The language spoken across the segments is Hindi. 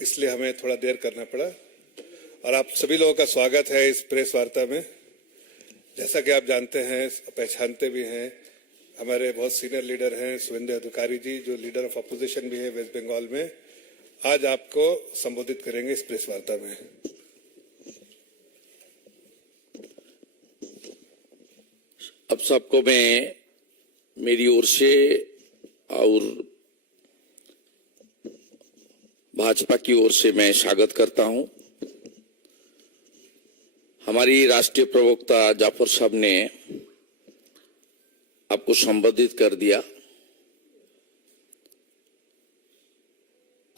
इसलिए हमें थोड़ा देर करना पड़ा। और आप सभी लोगों का स्वागत है इस प्रेस वार्ता में। जैसा कि आप जानते हैं, पहचानते भी हैं, हमारे बहुत सीनियर लीडर हैं शुभेंदु अधिकारी जी, जो लीडर ऑफ अपोजिशन भी है वेस्ट बंगाल में, आज आपको संबोधित करेंगे इस प्रेस वार्ता में। अब सबको मैं मेरी ओर से और भाजपा की ओर से मैं स्वागत करता हूं। हमारी राष्ट्रीय प्रवक्ता जाफर साहब ने आपको संबोधित कर दिया।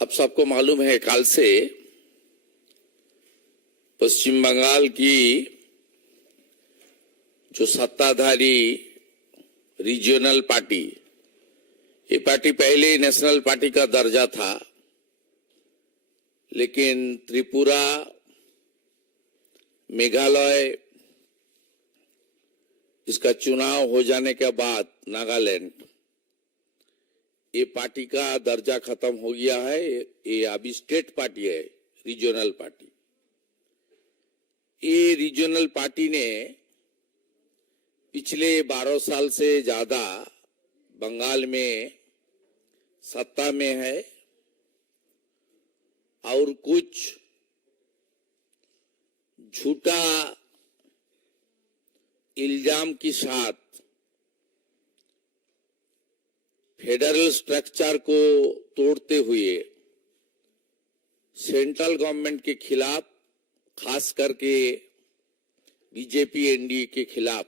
अब सबको मालूम है, काल से पश्चिम बंगाल की जो सत्ताधारी रीजनल पार्टी, ये पार्टी पहले नेशनल पार्टी का दर्जा था, लेकिन त्रिपुरा, मेघालय, इसका चुनाव हो जाने के बाद नागालैंड, ये पार्टी का दर्जा खत्म हो गया है। ये अभी स्टेट पार्टी है, रीजनल पार्टी। ये रीजनल पार्टी ने पिछले 12 साल से ज्यादा बंगाल में सत्ता में है और कुछ झूठा इल्जाम के साथ फेडरल स्ट्रक्चर को तोड़ते हुए सेंट्रल गवर्नमेंट के खिलाफ, खास करके बीजेपी एनडीए के खिलाफ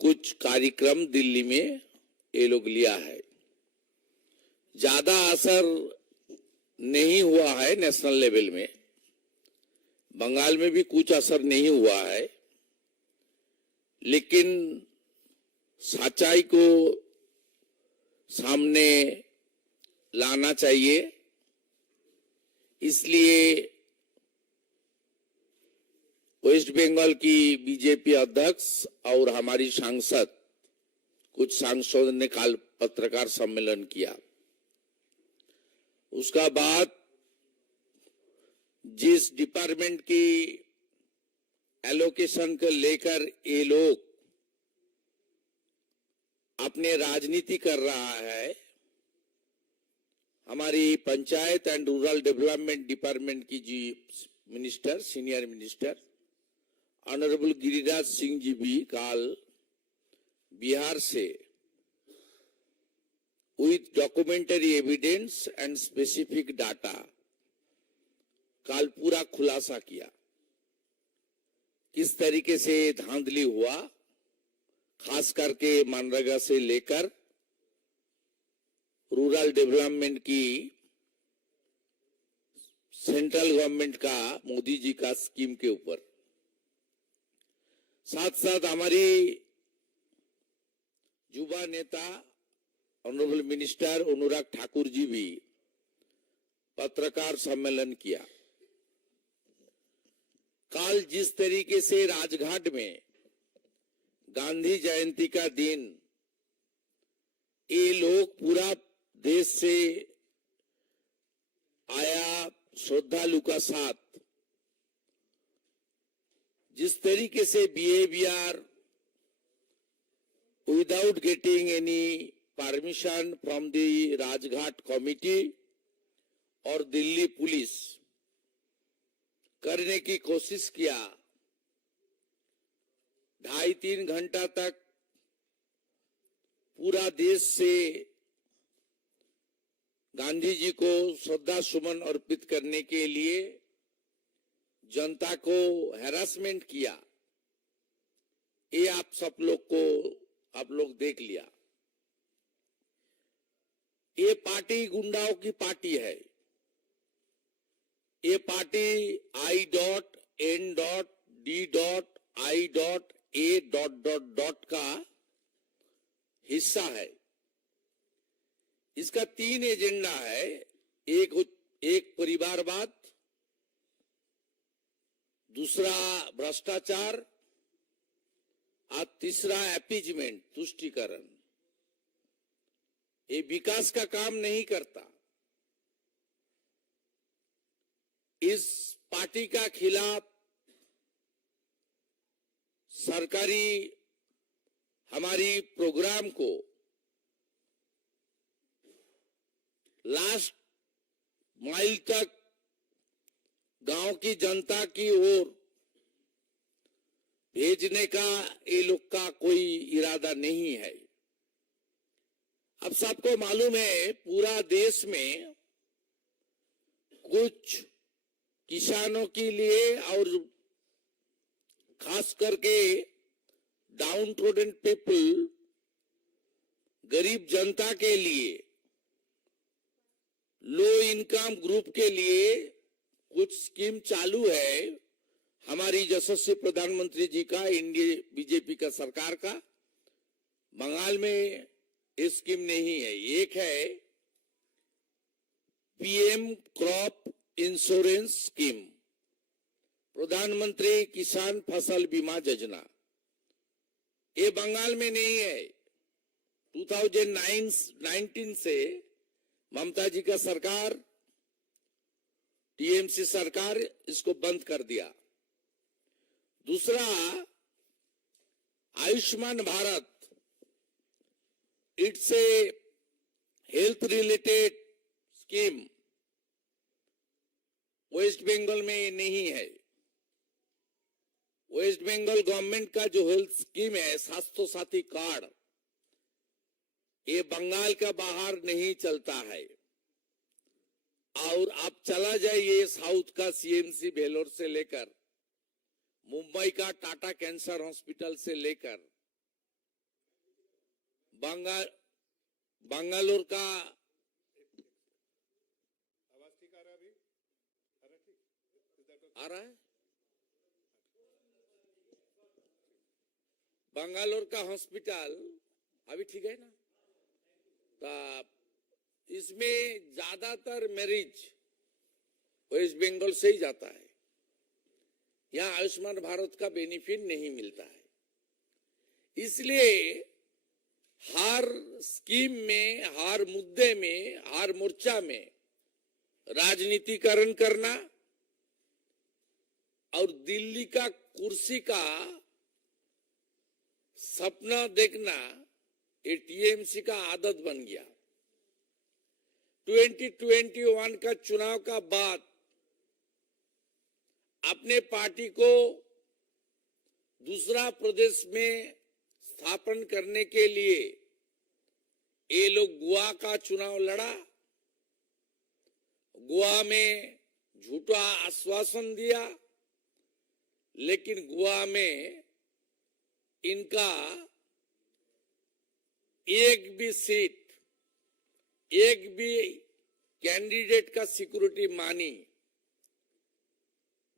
कुछ कार्यक्रम दिल्ली में ये लोग लिया है। ज्यादा असर नहीं हुआ है नेशनल लेवल में, बंगाल में भी कुछ असर नहीं हुआ है, लेकिन सच्चाई को सामने लाना चाहिए। इसलिए वेस्ट बंगाल की बीजेपी अध्यक्ष और हमारी सांसद, कुछ सांसदों ने कल पत्रकार सम्मेलन किया। उसका बाद जिस डिपार्टमेंट की एलोकेशन को लेकर ये लोग अपने राजनीति कर रहा है, हमारी panchayat and rural development department की जी minister, senior minister honourable Giriraj Singh ji भी कल बिहार से with documentary evidence and specific data कल पूरा खुलासा किया, किस तरीके से धांधली हुआ, खास करके मनरेगा से लेकर रूरल डेवलपमेंट की सेंट्रल गवर्नमेंट का, मोदी जी का स्कीम के ऊपर। साथ साथ हमारी युवा नेता ऑनरेबल मिनिस्टर अनुराग ठाकुर जी भी पत्रकार सम्मेलन किया। कल जिस तरीके से राजघाट में गांधी जयंती का दिन ये लोग पूरा देश से आया श्रद्धालु का साथ जिस तरीके से behaviour without getting any permission from the Rajghat committee और दिल्ली पुलिस करने की कोशिश किया, 2.5-3 घंटा तक पूरा देश से गांधी जी को श्रद्धा सुमन अर्पित करने के लिए जनता को हैरासमेंट किया। ये आप सब लोग देख लिया। ये पार्टी गुंडाओं की पार्टी है। ये पार्टी I.N.D.I.A. का हिस्सा है। इसका 3 एजेंडा है। एक परिवारवाद, दूसरा भ्रष्टाचार और तीसरा अपीजमेंट, तुष्टीकरण। ये विकास का काम नहीं करता। इस पार्टी का खिलाफ सरकारी हमारी प्रोग्राम को लास्ट माइल तक गांव की जनता की ओर भेजने का ये लोग का कोई इरादा नहीं है। अब सबको मालूम है पूरा देश में कुछ किसानों के लिए और खास करके डाउन ट्रोडन पीपल, गरीब जनता के लिए, लो इनकम ग्रुप के लिए कुछ स्कीम चालू है हमारी यशस्वी प्रधानमंत्री जी का, इंडिया बीजेपी का सरकार का। बंगाल में ये स्कीम नहीं है। एक है पीएम क्रॉप इंश्योरेंस स्कीम, प्रधानमंत्री किसान फसल बीमा योजना। ये बंगाल में नहीं है। 2019 से ममता जी का सरकार, टीएमसी सरकार इसको बंद कर दिया। दूसरा Ayushman Bharat, it's a health related scheme. West Bengal में नहीं है। वेस्ट बंगाल गवर्नमेंट का जो हेल्थ स्कीम है, स्वास्थ्य साथी कार्ड, ये बंगाल का बाहर नहीं चलता है। और आप चला जाइए साउथ का सीएमसी भेलोर से लेकर, मुंबई का टाटा कैंसर हॉस्पिटल से लेकर, बंगालोर का आवाज ठीक आ रहा है? अभी आ रहा है? ठीक आ रहा है। बंगालोर का हॉस्पिटल अभी ठीक है ना? तो इसमें ज्यादातर मैरिज वेस्ट बंगाल से ही जाता है। यहाँ आयुष्मान भारत का बेनिफिट नहीं मिलता है। इसलिए हर स्कीम में, हर मुद्दे में, हर मोर्चा में राजनीतिकरण करना और दिल्ली का कुर्सी का सपना देखना, ये टीएमसी का आदत बन गया। 2021 का चुनाव का बाद अपने पार्टी को दूसरा प्रदेश में स्थापन करने के लिए ये लोग गोवा का चुनाव लड़ा। गोवा में झूठा आश्वासन दिया, लेकिन गोवा में इनका एक भी सीट, एक भी कैंडिडेट का सिक्योरिटी मानी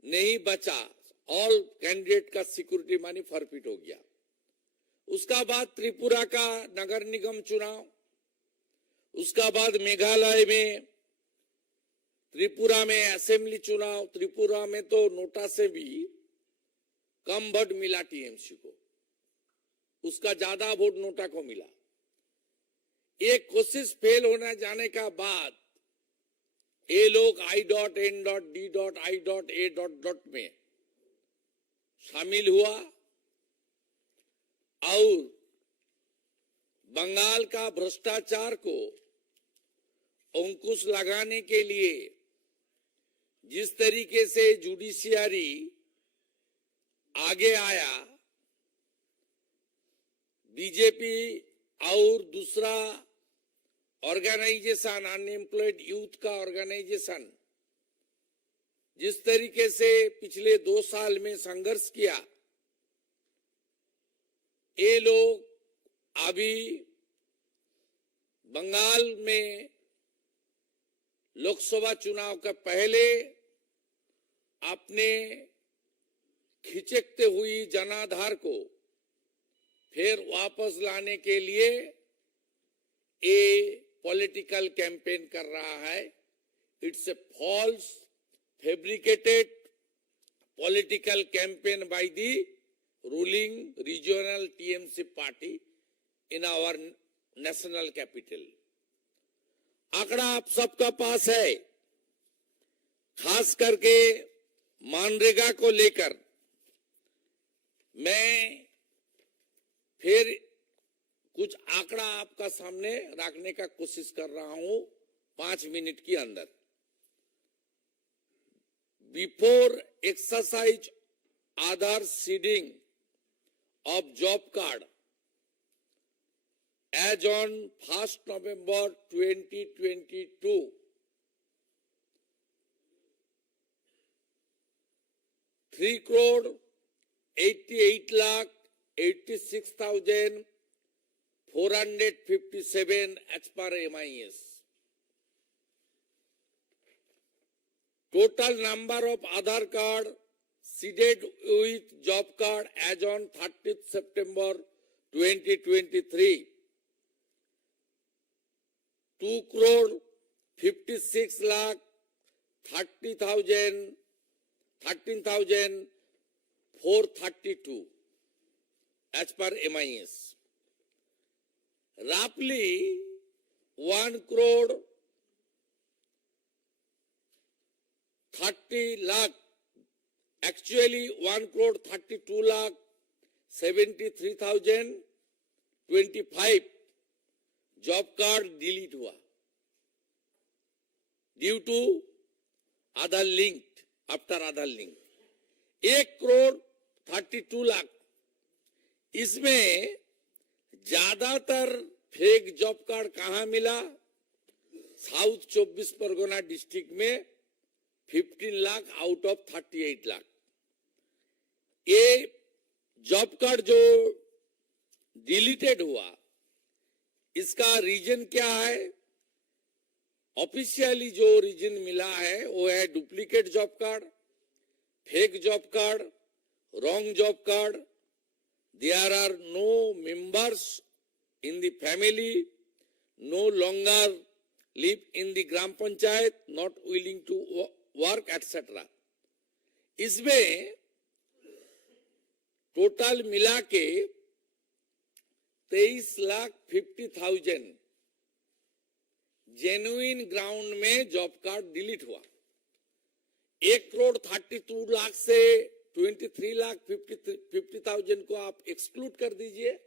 नहीं बचा। ऑल कैंडिडेट का सिक्योरिटी मानी फॉरफिट हो गया। उसका बाद त्रिपुरा का नगर निगम चुनाव, उसका बाद मेघालय में, त्रिपुरा में असेंबली चुनाव। त्रिपुरा में तो नोटा से भी कम वोट मिला टीएमसी को, उसका ज्यादा वोट नोटा को मिला। एक कोशिश फेल होने जाने का बाद ये लोग I.N.D.I.A. में शामिल हुआ और बंगाल का भ्रष्टाचार को अंकुश लगाने के लिए जिस तरीके से जुडिशियरी आगे आया, बीजेपी और दूसरा ऑर्गेनाइजेशन, अनएम्प्लॉयड यूथ का ऑर्गेनाइजेशन, जिस तरीके से पिछले 2 साल में संघर्ष किया, ये लोग अभी बंगाल में लोकसभा चुनाव का पहले अपने खिचकते हुई जनाधार को फिर वापस लाने के लिए ये पॉलिटिकल कैंपेन कर रहा है। It's a false fabricated political campaign by the ruling regional TMC party in our national capital. आंकड़ा आप सबका पास है। खास करके मनरेगा को लेकर मैं फिर कुछ आंकड़ा आपका सामने रखने का कोशिश कर रहा हूं 5 मिनट के अंदर। Before exercise Aadhaar seeding of job card as on 1st November 2022, 3,88,86,457 as per MIS. Total number of Aadhaar card seeded with job card as on 30th September 2023, 2,56,13,432 as per MIS. Roughly 1,30,00,000, actually 1,32,73,025 job card delete हुआ due to Aadhaar link, after Aadhaar link. 1,32,00,000, इसमें ज्यादातर फेक जॉब कार्ड कहां मिला? साउथ 24 परगना डिस्ट्रिक्ट में 15 लाख आउट ऑफ 38 लाख। ये जॉब कार्ड जो डिलीटेड हुआ, इसका रीजन क्या है? ऑफिशियली जो रीजन मिला है वो है duplicate job card, fake job card, wrong job card, there are no members in the family, no longer live in the gram panchayat, not willing to work etcetera. इसमें टोटल मिला के 23,50,000 जेन्युइन ग्राउंड में जॉब कार्ड डिलीट हुआ। 1,32,00,000 से 23,50,000 को आप एक्सक्लूड कर दीजिए।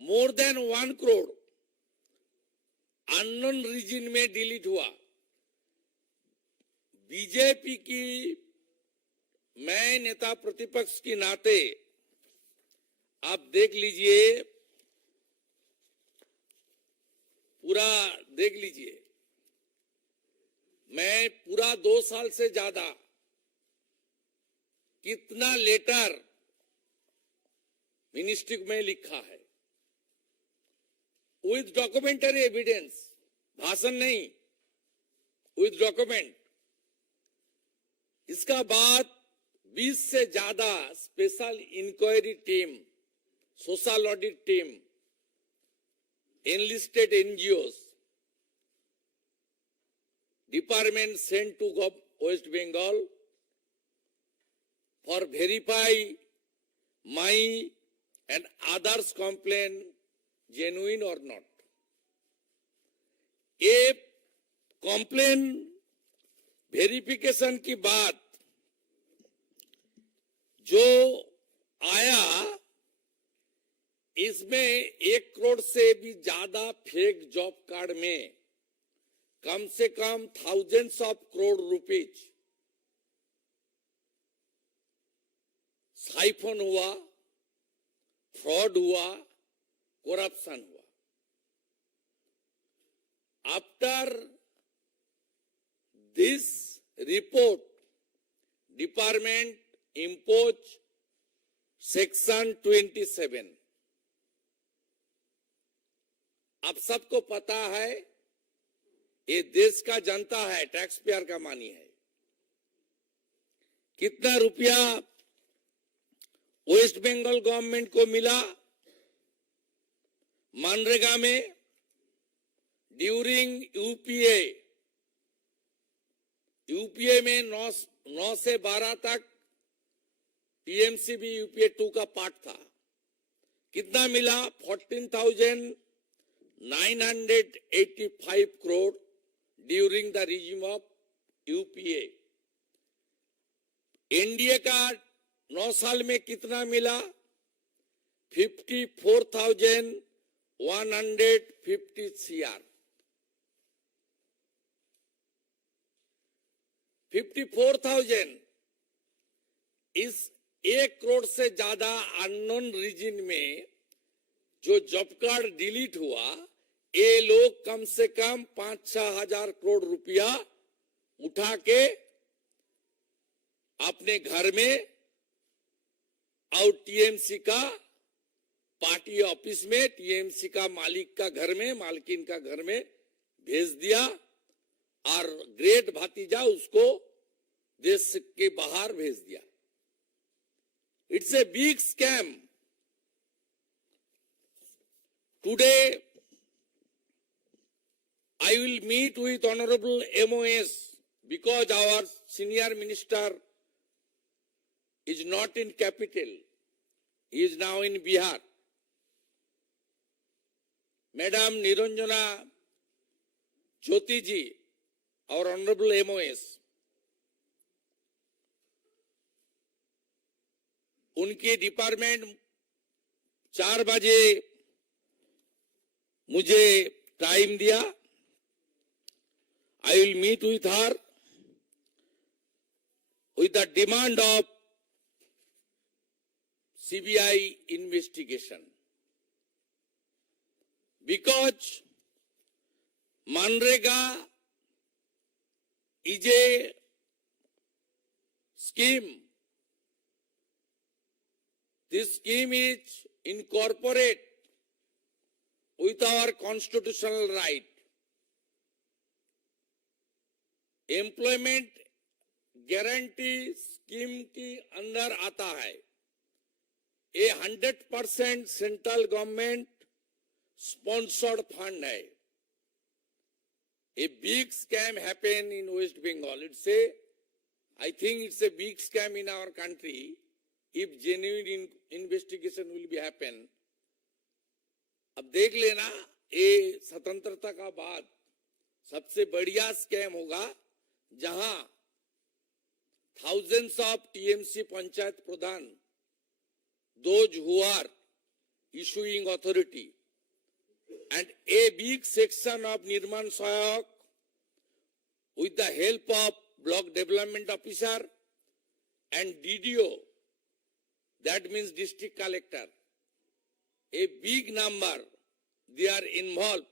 More than 1 crore unknown reason में डिलीट हुआ। बीजेपी की मैं नेता प्रतिपक्ष के नाते आप देख लीजिए, पूरा देख लीजिए। मैं पूरा 2 साल से ज्यादा कितना लेटर मिनिस्ट्री में लिखा है विथ डॉक्यूमेंटरी एविडेंस, भाषण नहीं, विथ डॉक्यूमेंट। इसका बाद 20 से ज्यादा special inquiry team, social audit team, enlisted NGOs, department sent to West Bengal for verify my and others complaint genuine or not. ये complaint verification की बात जो आया, इसमें 1 करोड़ से भी ज्यादा फेक जॉब कार्ड में कम से कम thousands of crore rupees siphon हुआ, फ्रॉड हुआ, करप्शन हुआ। After this report, department impose section 27। आप सबको पता है, ये देश का जनता है, टैक्स पेयर का मानी है। कितना रुपया वेस्ट बंगाल गवर्नमेंट को मिला मनरेगा में ड्यूरिंग यूपीए में 9 से 12 तक टीएमसी भी यूपीए 2 का पार्ट था। कितना मिला? 14,985 crore during the regime of UPA. NDA का 9 साल में कितना मिला? 54,150 CR। 54,000। इस 1 करोड़ से ज्यादा अननोन रीजन में जो जॉब कार्ड डिलीट हुआ, ये लोग कम से कम 5-6 हजार करोड़ रुपया उठा के अपने घर में और टीएमसी का पार्टी ऑफिस में, टीएमसी का मालिक का घर में, मालकिन का घर में भेज दिया और ग्रेट भतीजा उसको देश के बाहर भेज दिया। It's a big scam. Today I will meet with Honorable MOS because our senior minister is not in capital. He is now in Bihar. Madam Niranjana Jyoti ji, our Honorable MOS, उनके डिपार्टमेंट 4 बजे मुझे टाइम दिया। I will meet with her with the demand of CBI investigation, because Manrega is a scheme. This scheme is incorporate with our constitutional right. Employment guarantee scheme के अंदर आता है। ये 100% सेंट्रल गवर्नमेंट स्पॉन्सर्ड फंड है। A big scam happen in West Bengal. I think it's a big scam in our country. If genuine investigation will be happen, अब देख लेना, ये स्वतंत्रता का बाद सबसे बढ़िया स्कैम होगा जहां thousands of TMC panchayat Pradhan, those who are issuing authority, and a big section of Nirman Sayak with the help of block development officer and DDO, that means district collector, a big number, they are involved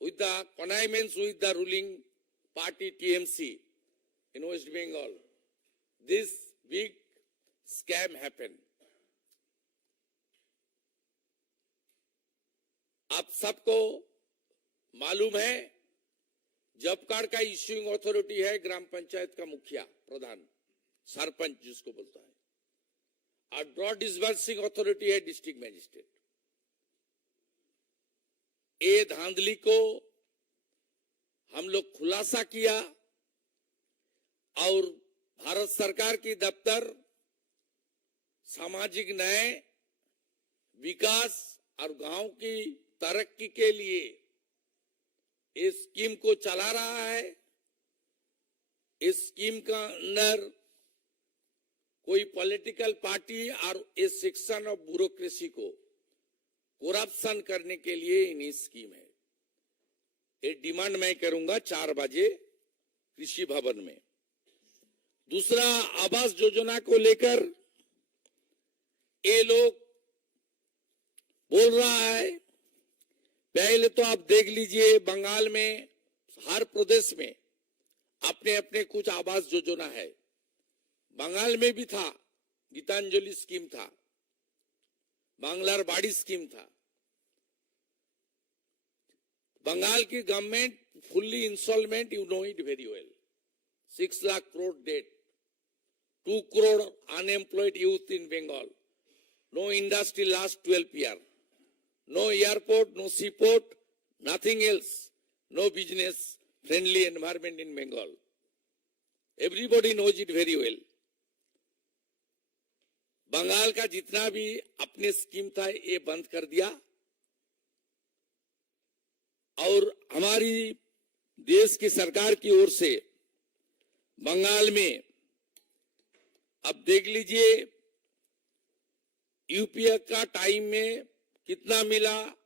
with the connivance with the ruling party TMC in West Bengal. This big scam happened. आप सबको मालूम है, जॉब कार्ड का इश्यूइंग अथॉरिटी है ग्राम पंचायत का मुखिया, प्रधान, सरपंच जिसको बोलता है, और ड्रॉ डिसबर्सिंग अथॉरिटी है डिस्ट्रिक्ट मजिस्ट्रेट। ये धांधली को हम लोग खुलासा किया और भारत सरकार की दफ्तर सामाजिक न्याय, विकास और गांव की तरक्की के लिए इस स्कीम को चला रहा है। इस स्कीम का अंदर कोई पॉलिटिकल पार्टी और इस सेक्शन ऑफ ब्यूरोक्रेसी को करप्शन करने के लिए इन स्कीम है। ये डिमांड मैं करूंगा 4 बजे कृषि भवन में। दूसरा, आवास योजना को लेकर ये लोग बोल रहा है, पहले तो आप देख लीजिए बंगाल में हर प्रदेश में अपने अपने कुछ आवास योजना है। बंगाल में भी था, गीतांजलि स्कीम था, बांग्लार बाड़ी स्कीम था। बंगाल की government fully instalment, you know it very well, 6 lakh crore debt, 2 crore unemployed youth in Bengal, no industry last 12 years, no airport, no seaport, nothing else, no business friendly environment in Bengal. Everybody knows it very well. Bengal का जितना भी अपने स्कीम था ये बंद कर दिया और हमारी देश की सरकार की ओर से बंगाल में अब देख लीजिए यूपीए का टाइम में कितना मिला।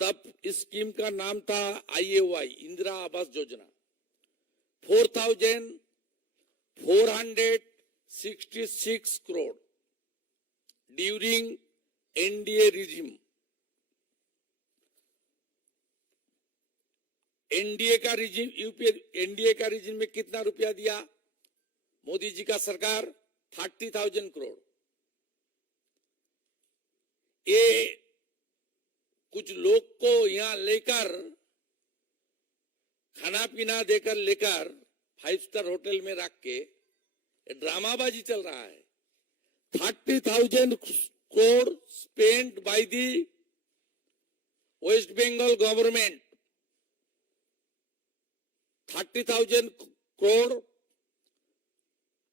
तब इस स्कीम का नाम था IAY, Indira Awas Yojana. 4,466 crore during NDA regime. NDA का रिजिम, यूपीए एनडीए का रिजिम में कितना रुपया दिया मोदी जी का सरकार? 30,000 करोड़। ये कुछ लोग को यहां लेकर खाना पीना देकर लेकर 5 स्टार होटल में रख के ड्रामाबाजी चल रहा है। 30,000 crore spent by the West Bengal government, 30,000 crore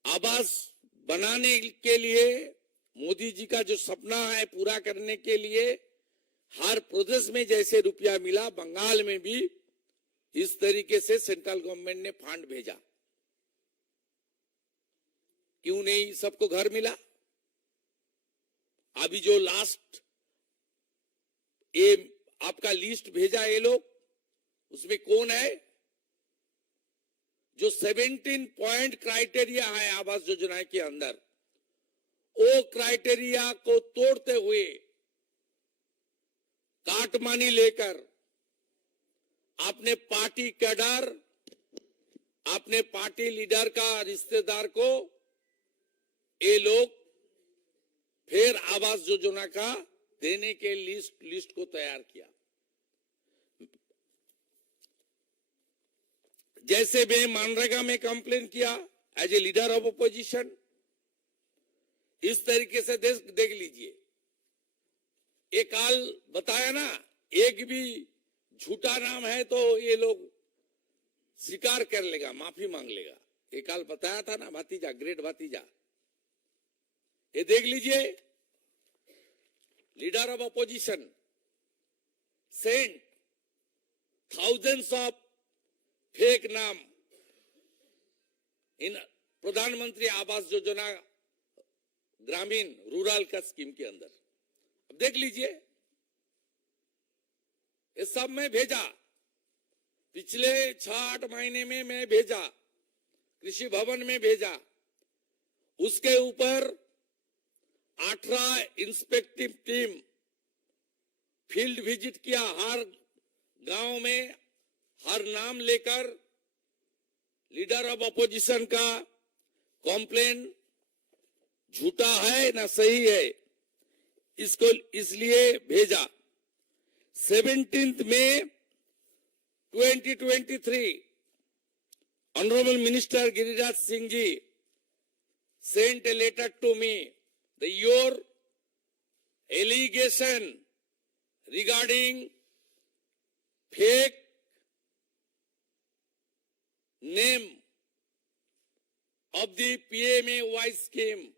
आवास बनाने के लिए, मोदी जी का जो सपना है पूरा करने के लिए हर प्रदेश में जैसे रुपया मिला, बंगाल में भी इस तरीके से सेंट्रल गवर्नमेंट ने फंड भेजा। क्यों नहीं सबको घर मिला? अभी जो लास्ट ये आपका लिस्ट भेजा ये लोग, उसमें कौन है? जो 17 पॉइंट क्राइटेरिया है आवास योजना के अंदर, वो क्राइटेरिया को तोड़ते हुए काटमानी लेकर अपने पार्टी कैडर, अपने पार्टी लीडर का रिश्तेदार को ये लोग फिर आवास योजना का देने के लिस्ट को तैयार किया। जैसे मैं मनरेगा में कंप्लेन किया as a leader of opposition, इस तरीके से देख लीजिए। एक काल बताया ना, एक भी झूठा नाम है तो ये लोग स्वीकार कर लेगा, माफी मांग लेगा। एक काल बताया था ना, भतीजा, ग्रेट भतीजा। ये देख लीजिए, leader of opposition sent thousands of fake नाम इन प्रधानमंत्री आवास योजना ग्रामीण रूरल का स्कीम के अंदर। अब देख लीजिए, ये सब मैं भेजा, पिछले 6-8 महीने में मैं भेजा, कृषि भवन में भेजा। उसके ऊपर 18 इंस्पेक्टिव टीम फील्ड विजिट किया, हर गांव में हर नाम लेकर लीडर ऑफ अपोजिशन का कॉम्प्लेन झूठा है ना सही है, इसको इसलिए भेजा। 17 मई 2023 honourable minister Giriraj Singh ji sent a letter to me that your allegation regarding fake name of the PMAY scheme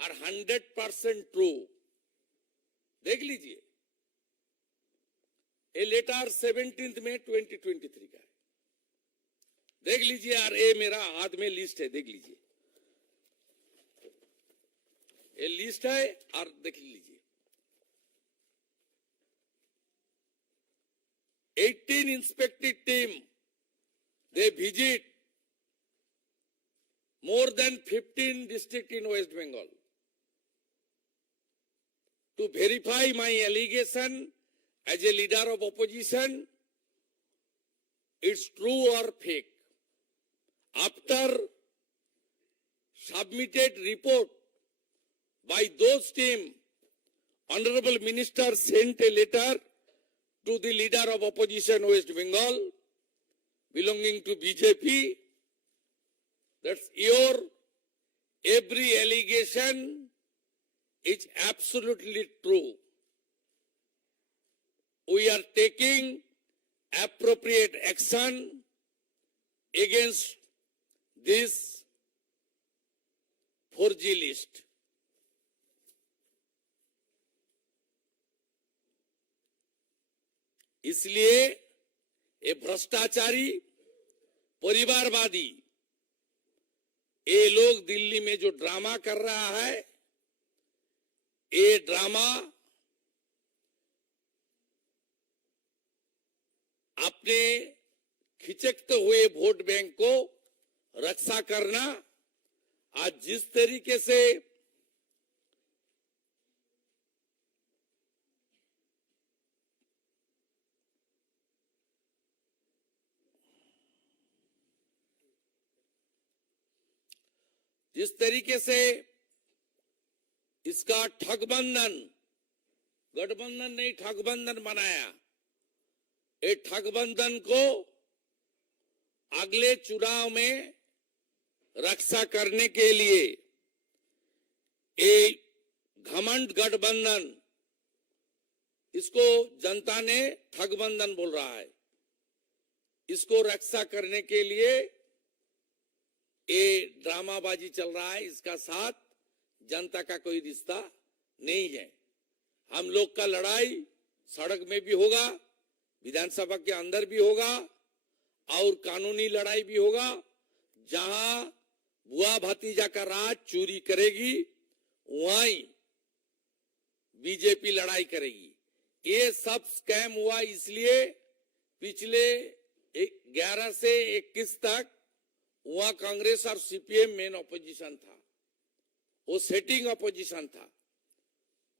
are 100% true। देख लीजिए, ये लेटर 17 मई 2023 का है। देख लीजिए, और ये मेरा हाथ में लिस्ट है, देख लीजिए, ये लिस्ट है और देख लीजिए। 18 इंस्पेक्टिव team, they visit more than 15 districts in West Bengal to verify my allegation as a leader of opposition, it's true or fake. After submitted report by those team, Honorable Minister sent a letter to the leader of opposition West Bengal belonging to BJP, that's your every allegation is absolutely true. We are taking appropriate action against this forgery list। इसलिए ये भ्रष्टाचारी परिवारवादी ये लोग दिल्ली में जो ड्रामा कर रहा है, ये ड्रामा अपने खिचकते हुए वोट बैंक को रक्षा करना, आज जिस तरीके से इसका गठबंधन नहीं ठगबंधन बनाया, ये ठगबंधन को अगले चुनाव में रक्षा करने के लिए एक घमंड गठबंधन, इसको जनता ने ठगबंधन बोल रहा है, इसको रक्षा करने के लिए ये ड्रामाबाजी चल रहा है। इसका साथ जनता का कोई रिश्ता नहीं है। हम लोग का लड़ाई सड़क में भी होगा, विधानसभा के अंदर भी होगा और कानूनी लड़ाई भी होगा। जहां बुआ भतीजा का राज चोरी करेगी वहीं बीजेपी लड़ाई करेगी। ये सब स्कैम हुआ इसलिए पिछले 11 से 21 तक वहां कांग्रेस और सीपीएम मेन ऑपोजिशन था, वो सेटिंग ऑपोजिशन था,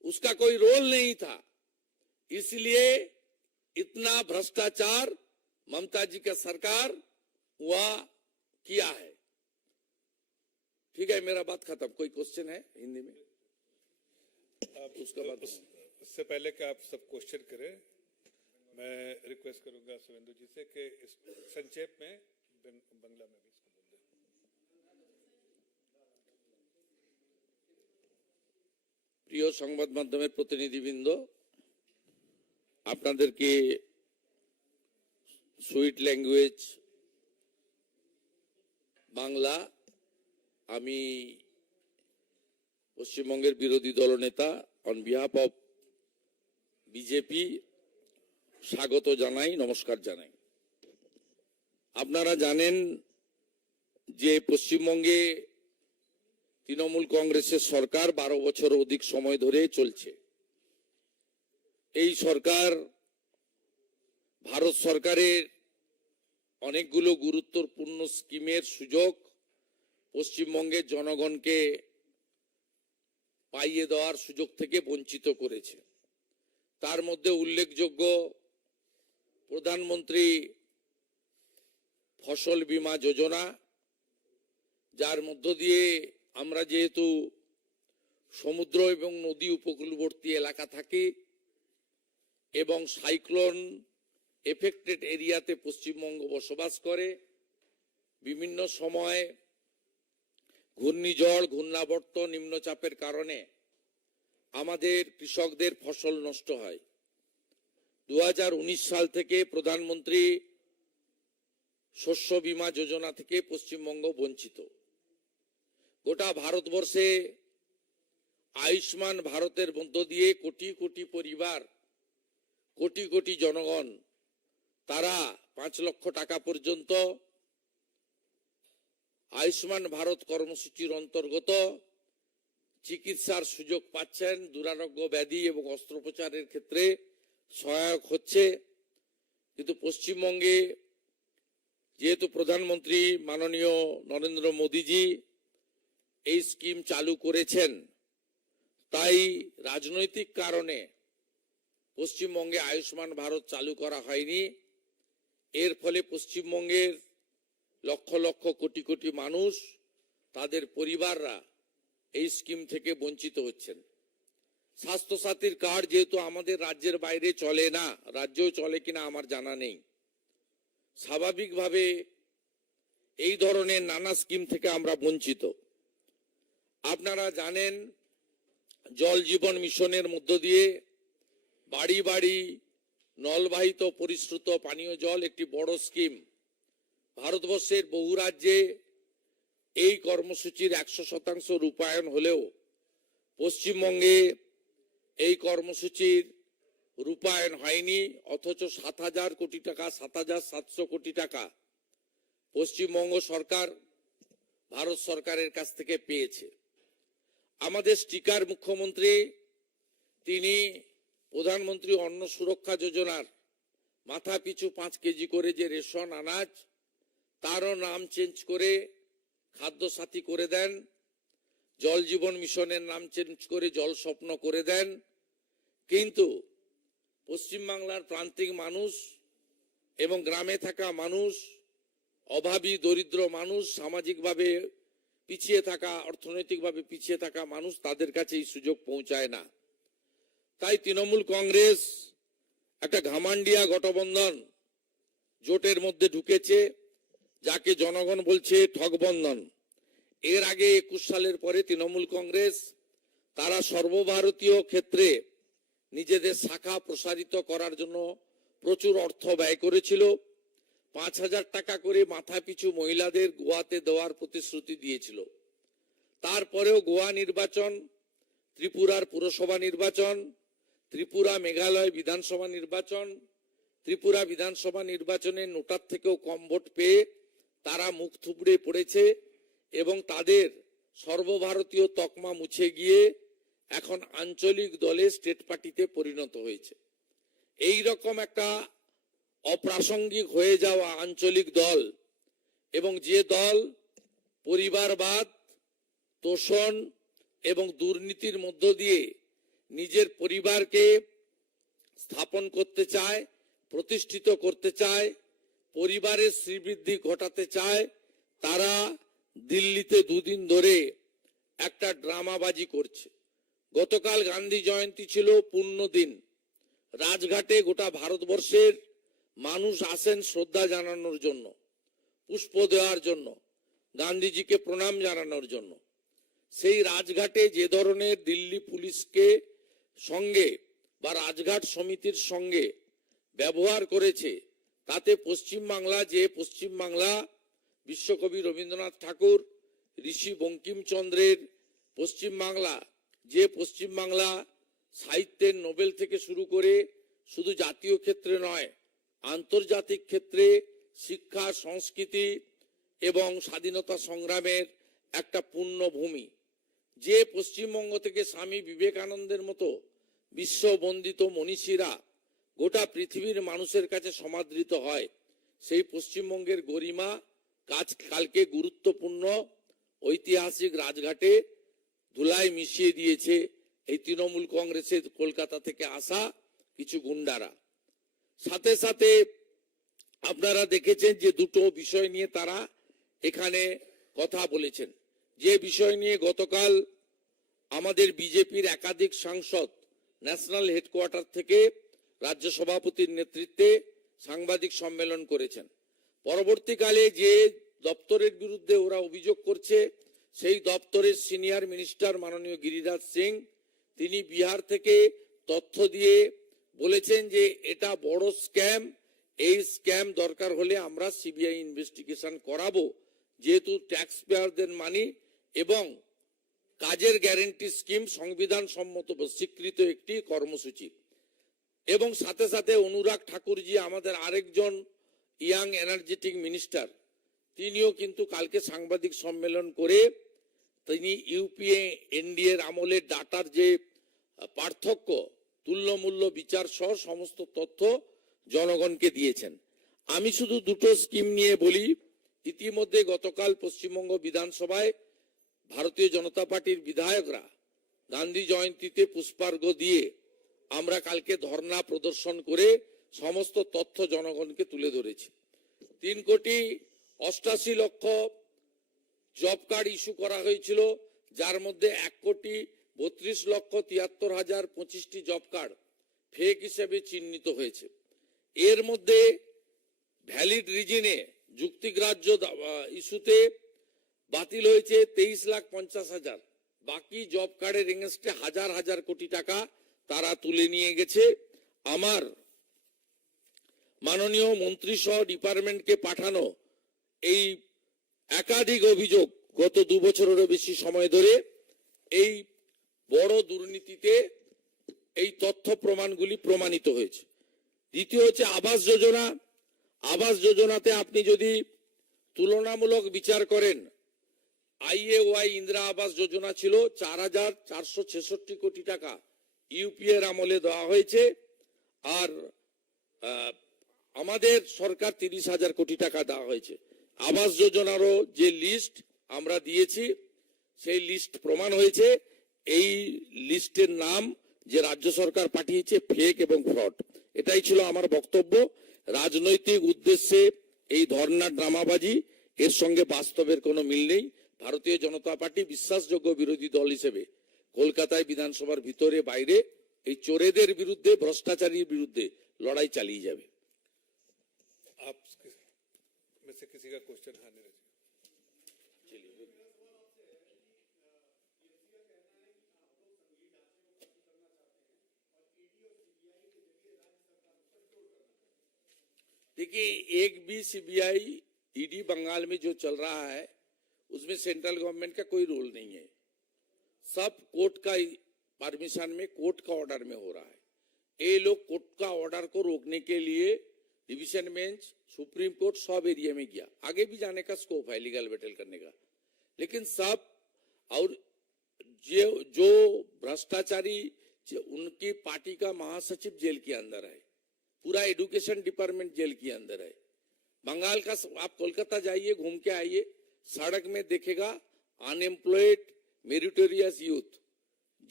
उसका कोई रोल नहीं था। इसलिए इतना भ्रष्टाचार ममता जी का सरकार वहां किया है। ठीक है, मेरा बात खत्म। कोई क्वेश्चन है हिंदी में? आप उसका बात उससे पहले कि आप सब क्वेश्चन करें, मैं रिक्वेस्ट करूंगा सुवेंदु जी से कि इस संक्षेप में बांग्ला में भी इसको बोल दें। প্রিয় সংবাদ মাধ্যমের প্রতিনিধিবৃন্দ, আপনাদেরকে সুইট ল্যাঙ্গুয়েজ বাংলা আমি পশ্চিমবঙ্গের বিরোধী দলনেতা অন বিহাফ অফ বিজেপি স্বাগত জানাই, নমস্কার জানাই। আপনারা জানেন যে পশ্চিমবঙ্গে তৃণমূল কংগ্রেসের সরকার 12 বছর অধিক সময় ধরে চলছে। এই সরকার ভারত সরকারের অনেকগুলো গুরুত্বপূর্ণ স্কিমের সুযোগ পশ্চিমবঙ্গের জনগণকে পাইয়ে দেওয়ার সুযোগ থেকে বঞ্চিত করেছে। তার মধ্যে উল্লেখযোগ্য প্রধানমন্ত্রী ফসল বীমা যোজনা, যার মধ্য দিয়ে আমরা যেহেতু সমুদ্র এবং নদী উপকূলবর্তী এলাকা থাকি এবং সাইক্লোন এফেক্টেড এরিয়াতে পশ্চিমবঙ্গ বসবাস করে, বিভিন্ন সময় ঘূর্ণিঝড়, ঘূর্ণাবর্ত, নিম্নচাপের কারণে আমাদের কৃষকদের ফসল নষ্ট হয়। 2019 সাল থেকে প্রধানমন্ত্রী শস্য বীমা যোজনা থেকে পশ্চিমবঙ্গ বঞ্চিত। গোটা ভারতবর্ষে আয়ুষ্মান ভারতের মধ্য দিয়ে কোটি কোটি পরিবার, কোটি কোটি জনগণ তারা 5 লক্ষ টাকা পর্যন্ত আয়ুষ্মান ভারত কর্মসূচির অন্তর্গত চিকিৎসার সুযোগ পাচ্ছেন। দুরারোগ্য ব্যাধি এবং অস্ত্রোপচারের ক্ষেত্রে সহায়ক হচ্ছে। কিন্তু পশ্চিমবঙ্গে যেহেতু প্রধানমন্ত্রী মাননীয় নরেন্দ্র মোদীজি এই স্কিম চালু করেছেন, তাই রাজনৈতিক কারণে পশ্চিমবঙ্গে আয়ুষ্মান ভারত চালু করা হয়নি। এর ফলে পশ্চিমবঙ্গের লক্ষ লক্ষ কোটি কোটি মানুষ, তাদের পরিবাররা এই স্কিম থেকে বঞ্চিত হচ্ছেন। স্বাস্থ্যসাথীর কার্ড যেহেতু আমাদের রাজ্যের বাইরে চলে না, রাজ্যেও চলে কিনা আমার জানা নেই, স্বাভাবিকভাবে এই ধরনের নানা স্কিম থেকে আমরা বঞ্চিত। আপনারা জানেন জল জীবন মিশনের মধ্য দিয়ে বাড়ি বাড়ি নলবাহিত পরিশ্রুত পানীয় জল একটি বড় স্কিম। ভারতবর্ষের বহু রাজ্যে এই কর্মসূচির 100% রূপায়ণ হলেও পশ্চিমবঙ্গে এই কর্মসূচির রূপায়ণ হয়নি, অথচ 7,000 কোটি টাকা, 7,700 কোটি টাকা পশ্চিমবঙ্গ সরকার ভারত সরকারের কাছ থেকে পেয়েছে। আমাদের স্টিকার মুখ্যমন্ত্রী তিনি প্রধানমন্ত্রী অন্ন সুরক্ষা যোজনার মাথা পিছু 5 কেজি করে যে রেশন আনাজ, তারও নাম চেঞ্জ করে খাদ্য সাথী করে দেন, জল জীবন মিশনের নাম চেঞ্জ করে জল স্বপ্ন করে দেন। কিন্তু পশ্চিমবাংলার প্রান্তিক মানুষ এবং গ্রামে থাকা মানুষ, অভাবী দরিদ্র মানুষ, সামাজিকভাবে পিছিয়ে থাকা, অর্থনৈতিকভাবে পিছিয়ে থাকা মানুষ, তাদের কাছে এই সুযোগ পৌঁছায় না। তাই তৃণমূল কংগ্রেস একটা ঘামান্ডিয়া গঠবন্ধন জোটের মধ্যে ঢুকেছে, যাকে জনগণ বলছে ঠগবন্ধন। এর আগে 21 সালের পরে তৃণমূল কংগ্রেস তারা সর্বভারতীয় ক্ষেত্রে নিজেদের শাখা প্রসারিত করার জন্য প্রচুর অর্থ ব্যয় করেছিল। 5,000 টাকা করে মাথা পিছু মহিলাদের গোয়াতে দেওয়ার প্রতিশ্রুতি দিয়েছিল। তারপরেও গোয়া নির্বাচন, ত্রিপুরার পুরসভা নির্বাচন, ত্রিপুরা মেঘালয় বিধানসভা নির্বাচন, ত্রিপুরা বিধানসভা নির্বাচনে নোটার থেকেও কম ভোট পেয়ে তারা মুখ থুবড়ে পড়েছে এবং তাদের সর্বভারতীয় তকমা মুছে গিয়ে এখন আঞ্চলিক দলে স্টেট পার্টিতে পরিণত হয়েছে। এই রকম একটা অপ্রাসঙ্গিক হয়ে যাওয়া আঞ্চলিক দল, এবং যে দল পরিবারবাদ, তোষণ এবং দুর্নীতির মধ্য দিয়ে নিজের পরিবারকে স্থাপন করতে চায়, প্রতিষ্ঠিত করতে চায়, পরিবারের শ্রীবৃদ্ধি ঘটাতে চায়, তারা দিল্লিতে দুদিন ধরে একটা ড্রামাবাজি করছে। গতকাল গান্ধী জয়ন্তী ছিল, পূর্ণ দিন। রাজঘাটে গোটা ভারতবর্ষের মানুষ আসেন শ্রদ্ধা জানানোর জন্য, পুষ্প দেওয়ার জন্য, গান্ধীজিকে প্রণাম জানানোর জন্য। সেই রাজঘাটে যে ধরনের দিল্লি পুলিশকে সঙ্গে বা রাজঘাট সমিতির সঙ্গে ব্যবহার করেছে, তাতে পশ্চিমবাংলা বিশ্বকবি রবীন্দ্রনাথ ঠাকুর, ঋষি বঙ্কিমচন্দ্রের পশ্চিমবাংলা, যে পশ্চিমবাংলা সাহিত্যের নোবেল থেকে শুরু করে শুধু জাতীয় ক্ষেত্রে নয়, আন্তর্জাতিক ক্ষেত্রে শিক্ষা, সংস্কৃতি এবং স্বাধীনতা সংগ্রামের একটা পূর্ণভূমি, যে পশ্চিমবঙ্গ থেকে স্বামী বিবেকানন্দের মতো বিশ্ববন্দিত মনীষীরা গোটা পৃথিবীর মানুষের কাছে সমাদৃত হয়, সেই পশ্চিমবঙ্গের গরিমা কালকে গুরুত্বপূর্ণ ঐতিহাসিক রাজঘাটে ধুলায় মিশিয়ে দিয়েছে এই তৃণমূল কংগ্রেসের কলকাতা থেকে আসা কিছু গুন্ডারা। সাথে সাথে আপনারা দেখেছেন যে দুটো বিষয় নিয়ে তারা এখানে কথা বলেছেন। যে বিষয় নিয়ে গতকাল আমাদের বিজেপির একাধিক সাংসদ ন্যাশনাল হেডকোয়ার্টার থেকে রাজ্য সভাপতির নেতৃত্বে সাংবাদিক সম্মেলন করেছেন। পরবর্তীকালে যে দপ্তরের বিরুদ্ধে ওরা অভিযোগ করছে, সেই দপ্তরের সিনিয়র মিনিস্টার মাননীয় গিরিরাজ সিং, তিনি বিহার থেকে তথ্য দিয়ে বলেছেন যে এটা বড় স্ক্যাম, এই স্ক্যাম দরকার হলে আমরা সিবিআই ইনভেস্টিগেশন করাবো, যেহেতু ট্যাক্স পেয়ারদের মানি এবং কাজের গ্যারান্টি স্কিম সংবিধান সম্মত স্বীকৃত একটি কর্মসূচি। এবং সাথে সাথে অনুরাগ ঠাকুরজি, আমাদের আরেকজন ইয়াং এনার্জেটিক মিনিস্টার, তিনিও কিন্তু কালকে সাংবাদিক সম্মেলন করে তিনি ইউপিএ এনডিএর আমলের ডাটার যে পার্থক্য, তুল্যমূল্য বিচার সহ সমস্ত তথ্য জনগণকে দিয়েছেন। আমি শুধু দুটো স্কিম নিয়ে বলি। ইতিমধ্যে গতকাল পশ্চিমবঙ্গ বিধানসভায় ভারতীয় জনতা পার্টির বিধায়করা গান্ধী জয়ন্তীতে পুষ্পার্ঘ দিয়ে আমরা কালকে ধর্ণা প্রদর্শন করে সমস্ত তথ্য জনগণকে তুলে ধরেছি। 3,88,00,000 জব কার্ড ইস্যু করা হয়েছিল, যার মধ্যে 1,32,73,025টি জব কার্ড ফেক হিসেবে চিহ্নিত হয়েছে। এর মধ্যে ভ্যালিড রিজনে যুক্তিগ্রাহ্য ইস্যুতে বাতিল হয়েছে 23,50,000। বাকি জব কার্ডের এগেইনস্টে হাজার হাজার কোটি টাকা তারা তুলে নিয়ে গেছে। আমার মাননীয় মন্ত্রী সহ ডিপার্টমেন্টকে পাঠানো এই একাধিক অভিযোগ গত 2 বছরেরও বেশি সময় ধরে এই বড় দুর্নীতিতে এই তথ্য প্রমাণগুলি প্রমাণিত হয়েছে। দ্বিতীয় হচ্ছে আবাস যোজনা। আবাস যোজনাতে আপনি যদি তুলনামূলক বিচার করেন, আইএওয়াই ইন্দিরা আবাস যোজনা ছিল 4,466 কোটি টাকা ইউপিএ এর আমলে দেওয়া হয়েছে, আর আমাদের সরকার 30,000 কোটি টাকা দেওয়া হয়েছে। আবাস যোজনারও যে লিস্ট আমরা দিয়েছি সেই লিস্ট প্রমাণ হয়েছে। এই লিস্টের নাম যে রাজ্য সরকার পাঠিয়েছে ফেক এবং ফ্রড। এটাই ছিল আমার বক্তব্য। রাজনৈতিক উদ্দেশ্যে এই ধর্ণা ড্রামাবাজি, এর সঙ্গে বাস্তবের কোনো মিল নেই। ভারতীয় জনতা পার্টি বিশ্বাসযোগ্য বিরোধী দল হিসেবে কলকাতায় বিধানসভার ভিতরে বাইরে এই চোরেদের বিরুদ্ধে, ভ্রষ্টাচারীর বিরুদ্ধে লড়াই চালিয়ে যাবে। आप में से किसी का क्वेश्चन? हाँ नीरज जी। देखिए, एक भी सीबीआई ईडी बंगाल में जो चल रहा है उसमें सेंट्रल गवर्नमेंट का कोई रोल नहीं है। सब कोर्ट का परमिशन में, कोर्ट का ऑर्डर में हो रहा है। ये लोग कोर्ट का ऑर्डर को रोकने के लिए डिवीजन बेंच, सुप्रीम कोर्ट सब एरिया में गया। आगे भी जाने का स्कोप है लीगल बैटल करने का, लेकिन सब और जो भ्रष्टाचारी, उनकी पार्टी का महासचिव जेल के अंदर है, पूरा एजुकेशन डिपार्टमेंट जेल के अंदर है। बंगाल का आप कोलकाता जाइए, घूम के आइए, सड़क में देखेगा अनएम्प्लॉयड मेरिटोरियस यूथ,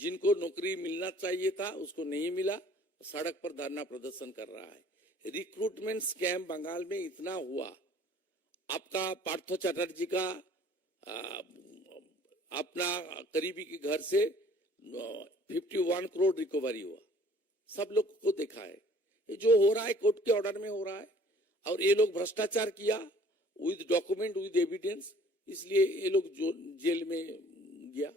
जिनको नौकरी मिलना चाहिए था उसको नहीं मिला, सड़क पर धरना प्रदर्शन कर रहा है। रिक्रूटमेंट स्कैम बंगाल में इतना हुआ। आपका पार्थो चैटर्जी का अपना करीबी के घर से 51 करोड़ रिकवरी हुआ, सब लोग को देखा है। ये जो हो रहा है कोर्ट के ऑर्डर में हो रहा है, और ये लोग भ्रष्टाचार किया विद डॉक्यूमेंट, विद एविडेंस, इसलिए ये लोग जो जेल में गया।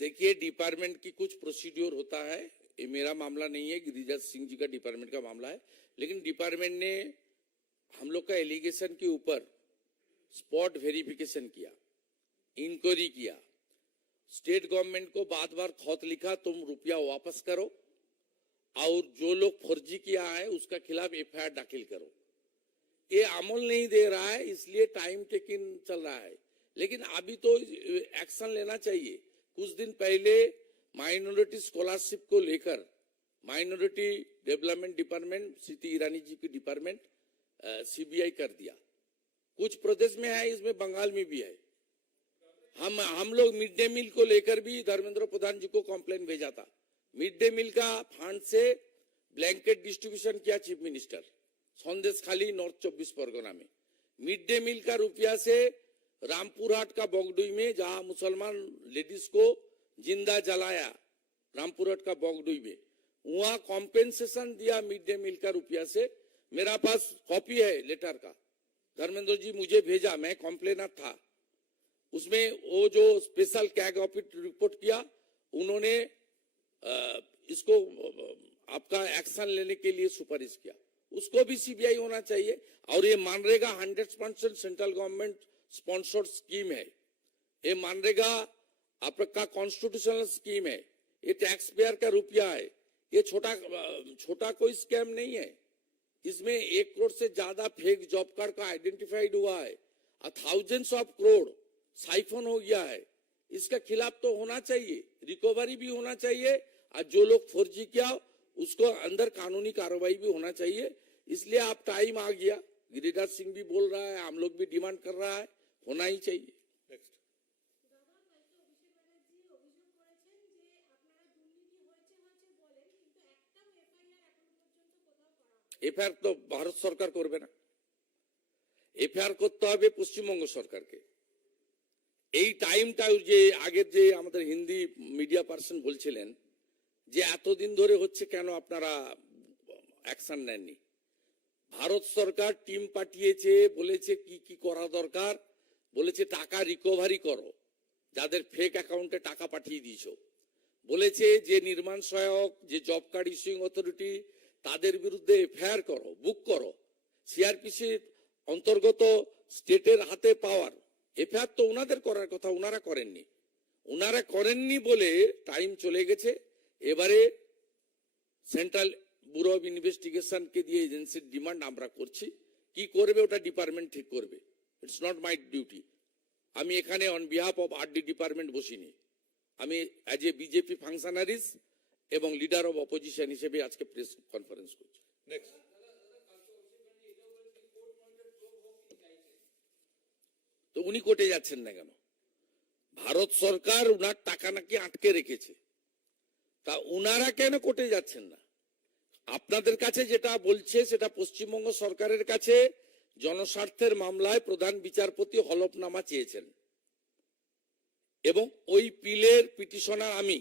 देखिए, डिपार्टमेंट की कुछ प्रोसीड्योर होता है, ये मेरा मामला नहीं है, गिरिराज सिंह जी का डिपार्टमेंट का मामला है। लेकिन डिपार्टमेंट ने हम लोग का एलिगेशन के ऊपर स्पॉट वेरिफिकेशन किया, इंक्वायरी किया, स्टेट गवर्नमेंट को बार खत लिखा तुम रुपया वापस करो, और जो लोग फर्जी किया है उसका खिलाफ एफआईआर दाखिल करो। ये अमल नहीं दे रहा है, इसलिए टाइम टेकिंग चल रहा है। लेकिन अभी तो एक्शन लेना चाहिए। कुछ दिन पहले माइनॉरिटी स्कॉलरशिप को लेकर minority development department, Smriti Irani ji की डिपार्टमेंट सीबीआई कर दिया। कुछ प्रदेश में है, इसमें बंगाल में भी है। हम लोग मिड डे मील को लेकर भी धर्मेंद्र प्रधान जी को कंप्लेन भेजा था। मिड डे मील का फंड से ब्लैंकेट डिस्ट्रीब्यूशन किया चीफ मिनिस्टर, संदेश खाली नॉर्थ 24 परगना में। मिड डे मील का रुपया से रामपुरहाट का बगडुई में, जहां मुसलमान लेडीज को जिंदा जलाया, रामपुरहाट का बगडुई में, वहां कॉम्पेंसेशन दिया मिड डे मील का रुपया से। मेरा पास कॉपी है लेटर का, धर्मेंद्र जी मुझे भेजा, मैं कंप्लेनर था। उसमें वो जो स्पेशल कैग ऑफिस रिपोर्ट किया, उन्होंने इसको आपका एक्शन लेने के लिए सुपारिश किया। उसको भी सीबीआई होना चाहिए। और ये MNREGA 100% central government sponsored scheme है। ये मनरेगा आपका कॉन्स्टिट्यूशनल स्कीम है, ये टैक्स पेयर का रुपया है। ये छोटा कोई स्कैम नहीं है। इसमें 1 करोड़ से ज्यादा फेक जॉब कार्ड का आइडेंटिफाइड हुआ है, थाउजेंड्स ऑफ करोड़ साइफन हो गया है। इसका खिलाफ तो होना चाहिए, रिकवरी भी होना चाहिए, और जो लोग फर्जी किया उसको अंदर कानूनी कार्रवाई भी होना चाहिए। इसलिए आप टाइम आ गया, गिरिराज सिंह भी बोल रहा है, हम लोग भी डिमांड कर रहा है, होना ही चाहिए। এফআইআর তো ভারত সরকার করবে না, এফআইআর করতে হবে পশ্চিমবঙ্গ সরকারকে। এই টাইমটা যে আগের যে আমাদের হিন্দি মিডিয়া পার্সন বলছিলেন যে এতদিন ধরে হচ্ছে কেন আপনারা অ্যাকশন নেননি। ভারত সরকার টিম পাঠিয়েছে, বলেছে কি কি করা দরকার, বলেছে টাকা রিকভারি করো, যাদের ফেক অ্যাকাউন্টে টাকা পাঠিয়ে দিয়েছো, বলেছে যে নির্মাণ সহায়ক, যে জব কার্ড ইস্যুইং অথরিটি, তাদের বিরুদ্ধে এফআইআর করো, বুক করো। সিআরপিসির অন্তর্গত স্টেটের হাতে পাওয়ার, এফআইআর তো ওনাদের করার কথা, ওনারা করেননি। ওনারা করেননি বলে টাইম চলে গেছে। এবারে সেন্ট্রাল ব্যুরো অফ ইনভেস্টিগেশনকে দিয়ে এজেন্সির ডিমান্ড আমরা করছি, কি করবে ওটা ডিপার্টমেন্ট ঠিক করবে। It's not my duty. আমি এখানে on behalf of RD department বসিনি, আমি অ্যাজ এ বিজেপি ফাংশনারিজ এবং লিডার অফ অপোজিশন হিসেবে আজকে প্রেস কনফারেন্স করছি। নেক্সট, তো উনি কোর্টে যাচ্ছেন না কেন? ভারত সরকার উনার টাকা নাকি আটকে রেখেছে, তা উনারা কেন কোর্টে যাচ্ছেন না? আপনাদের কাছে যেটা বলছে সেটা পশ্চিমবঙ্গ সরকারের কাছে জনস্বার্থের মামলায় প্রধান বিচারপতি হলফনামা চেয়েছেন এবং ওই পিলের পিটিশনার আমি।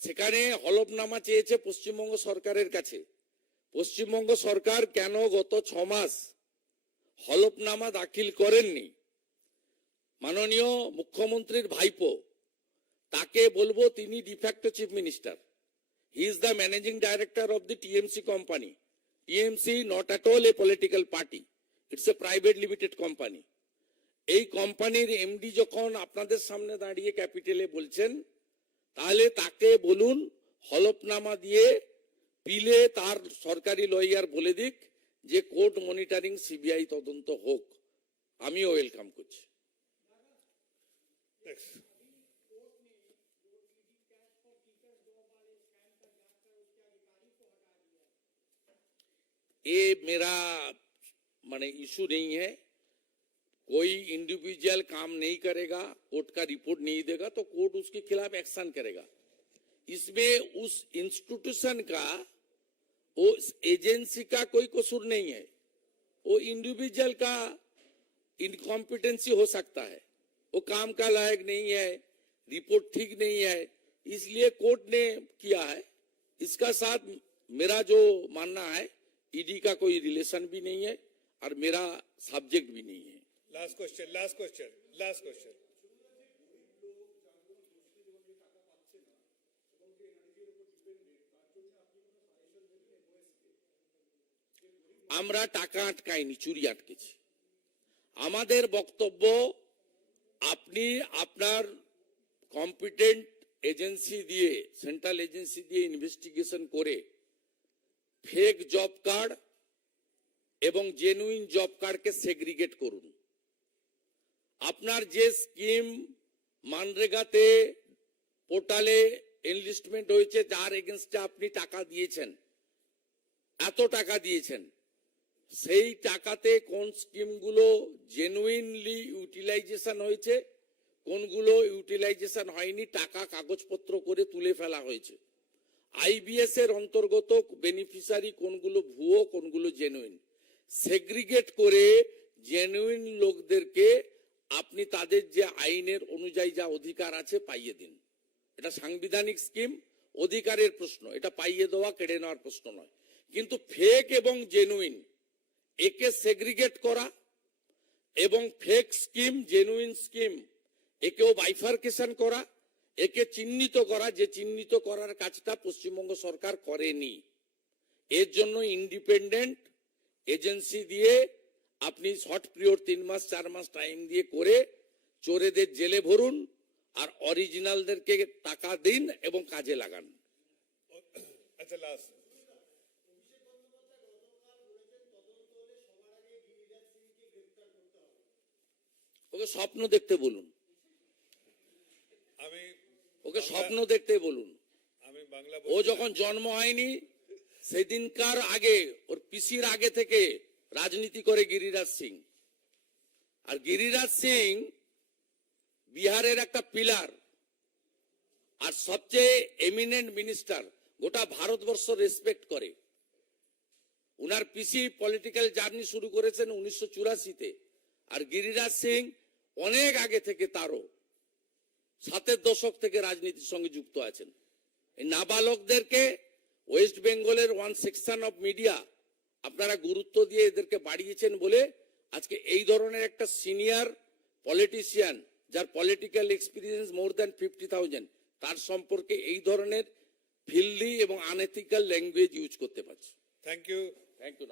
সেখানে হলফনামা চেয়েছে পশ্চিমবঙ্গ সরকারের কাছে। পশ্চিমবঙ্গ সরকার কেন গত 6 মাস হলফনামা দাখিল করেননি? মাননীয় মুখ্যমন্ত্রীর ভাইপো, তাকে বলবো, তিনি de facto chief minister, he is the managing director of the TMC company. TMC not at all a political party, it's a private limited company. এই কোম্পানির এমডি যখন আপনাদের সামনে দাঁড়িয়ে ক্যাপিটালে বলছেন, তাহলে তাকে বলুন হলফনামা দিয়ে পিলে তার সরকারি লয়ার বলে দিক যে কোর্ট মনিটরিং সিবিআই তদন্ত হোক। আমিও ওয়েলকাম করছি। নেক্সট, ये मेरा माने इशू नहीं है। कोई इंडिविजुअल काम नहीं करेगा, कोर्ट का रिपोर्ट नहीं देगा तो कोर्ट उसके खिलाफ एक्शन करेगा। इसमें उस इंस्टीट्यूशन का, उस एजेंसी का कोई कसूर नहीं है। वो इंडिविजुअल का इनकॉम्पिटेंसी हो सकता है, वो काम का लायक नहीं है, रिपोर्ट ठीक नहीं है, इसलिए कोर्ट ने किया है। इसका साथ मेरा जो मानना है, ईडी का कोई रिलेशन भी नहीं है और मेरा सब्जेक्ट भी नहीं है। Last question, last question, last question. আমরা টাকা আটকাইনি, চুরি আটকেছি। আমাদের বক্তব্য, আপনি আপনার কম্পিটেন্ট এজেন্সি দিয়ে, সেন্ট্রাল এজেন্সি দিয়ে ইনভেস্টিগেশন করে ফেক জব কার্ড এবং জেনুইন জব কার্ডকে সেগ্রিগেট করুন। আপনার যে স্কিম মানরেগাতে পোর্টালে এনলিস্টমেন্ট হয়েছে, যার এগেনস্টে আপনি টাকা দিয়েছেন, এত টাকা দিয়েছেন, সেই টাকাতে কোন স্কিমগুলো জেনুইনলি ইউটিলাইজেশন হয়েছে, কোনগুলো ইউটিলাইজেশন হয়নি, টাকা কাগজপত্র করে তুলে ফেলা হয়েছে, আইবিএস এর অন্তর্গত বেনিফিশিয়ারি কোনগুলো ভুয়ো, কোনগুলো জেনুইন, সেগ্রিগেট করে জেনুইন লোকদেরকে আপনি তাদের যে আইনের অনুযায়ী যা অধিকার আছে পাইয়ে দিন। এটা সাংবিধানিক স্কিম, অধিকারের প্রশ্ন, এটা পাইয়ে দেওয়া, কেড়ে নেওয়ার প্রশ্ন নয়। কিন্তু ফেক এবং জেনুইন একে সেগ্রিগেট করা এবং ফেক স্কিম জেনুইন স্কিম একেও বাইফার্কেশন করা, একে চিহ্নিত করা, যে চিহ্নিত করার কাজটা পশ্চিমবঙ্গ সরকার করেনি। এর জন্য ইন্ডিপেন্ডেন্ট এজেন্সি দিয়ে আপনি শর্ট পিরিয়ড 3 মাস 4 মাস টাইম দিয়ে করে চোরেদের জেলে ভরুন আর অরিজিনালদেরকে টাকা দিন এবং কাজে লাগান। আচ্ছা, লাস্ট, ওকে স্বপ্ন দেখতে বলুন, আমি ওকে স্বপ্ন দেখতে বলুন। আমি বাংলা ও যখন জন্ম হয়নি সেদিনকার আগে, ওর পিসির আগে থেকে রাজনীতি করে গিরিরাজ সিং। আর গিরিরাজ সিং বিহারের একটা পিলার আর সবচেয়ে এমিনেন্ট মিনিস্টার, গোটা ভারতবর্ষ রেসপেক্ট করে। উনার পিসি পলিটিক্যাল জার্নি শুরু করেছেন 1984-তে, আর গিরিরাজ সিং অনেক আগে থেকে, তারও 7-এর দশক থেকে রাজনীতির সঙ্গে যুক্ত আছেন। এই নাবালকদেরকে ওয়েস্ট বেঙ্গলের ওয়ান সেকশন অফ মিডিয়া আপনারা গুরুত্ব দিয়ে এদেরকে বাড়িয়েছেন বলে আজকে এই ধরনের একটা সিনিয়র পলিটিশিয়ান যার পলিটিক্যাল এক্সপিরিয়েন্স মোর দ্যান 50,000 তার সম্পর্কে এই ধরনের ফিল্ডি এবং আনএথিক্যাল ল্যাঙ্গুয়েজ ইউজ করতে পারছে। Thank you. Thank you.